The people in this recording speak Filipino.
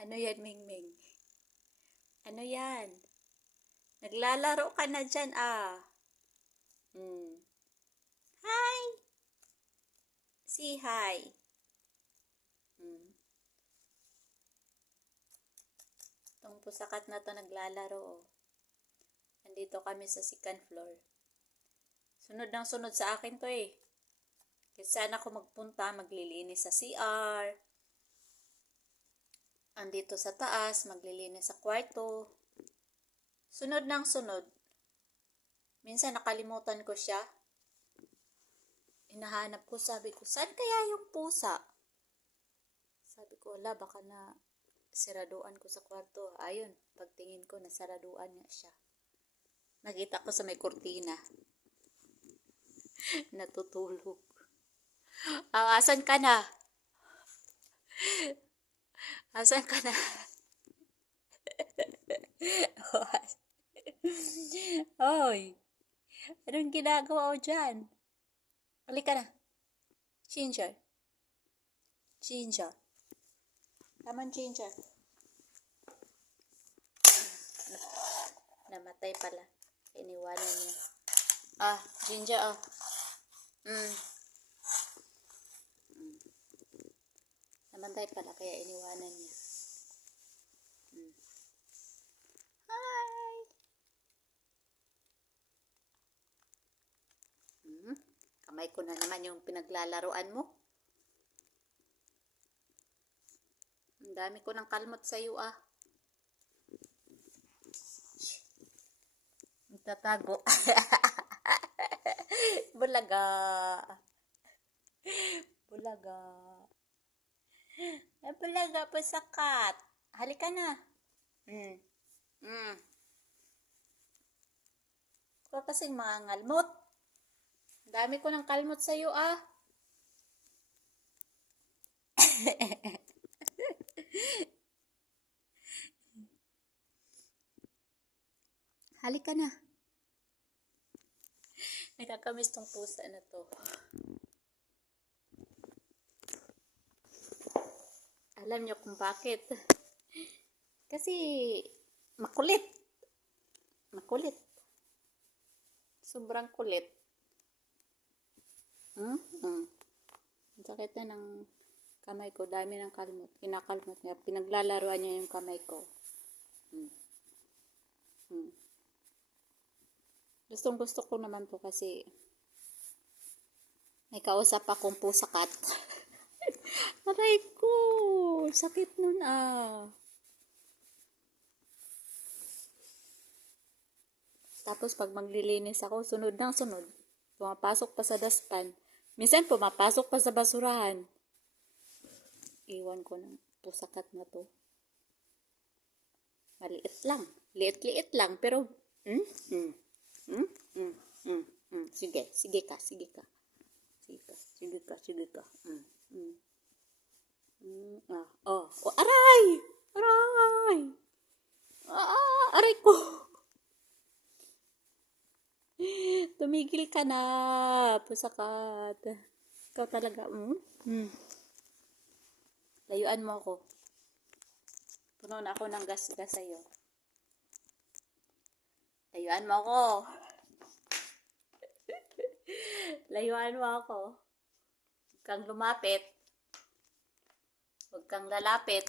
Ano yan, Mingming? Ano yan? Naglalaro ka na dyan, ah. Hi! Say hi. Itong pusakat na to naglalaro, oh. Nandito kami sa second floor. Sunod ng sunod sa akin to, eh. Kasi saan ako magpunta, maglilinis sa CR. Andito sa taas, maglilinis sa kwarto. Sunod ng sunod. Minsan nakalimutan ko siya. Hinahanap ko, sabi ko, saan kaya yung pusa? Sabi ko, wala, baka na siraduan ko sa kwarto. Ayun, pagtingin ko, nasaraduan nga siya. Nakita ko sa may kurtina. Natutulog. Asan ka na? Asan ka na? Oy, anong ginagawa mo dyan? Halika na. Ginger. Ginger. Come on, Ginger. Namatay pala. Iniwanan niya. Ginger, oh. Namatay pala, kaya iniwanan niya. Hi! Kamay ko na naman yung pinaglalaroan mo. Ang dami ko ng kalmot sa'yo, ah. Tatago. Bulaga. Bulaga. Bulaga, pasakat. Halika na. Ikaw kasing mga ngalmot. Ang dami ko ng kalmot sa'yo, ah. Halika na. Nakakamiss tong pusa na to. Alam niyo kung bakit? Kasi makulit. Makulit. Sobrang kulit. Ang sakit na ng kamay ko. Dami ng kalmot. Kinakalmot niya. Pinaglalaruan niya yung kamay ko. Gustong-gusto ko naman to kasi may kausap akong pusakat. Aray ko! Sakit nun, ah. Tapos pag maglilinis ako, sunod ng sunod. Pumapasok pa sa dustpan. Minsan pumapasok pa sa basurahan. Iwan ko ng pusakat na to. Maliit lang. Liit-liit lang. Pero, Sige ka. Sige ka. Aray! Aray! Aray ko! Tumigil ka na, pusakat. Ikaw talaga, Layuan mo ako. Puno na ako ng gas-gas sa'yo. Layuan mo ako. Layuan mo ako. Huwag kang lumapit. Huwag kang lalapit.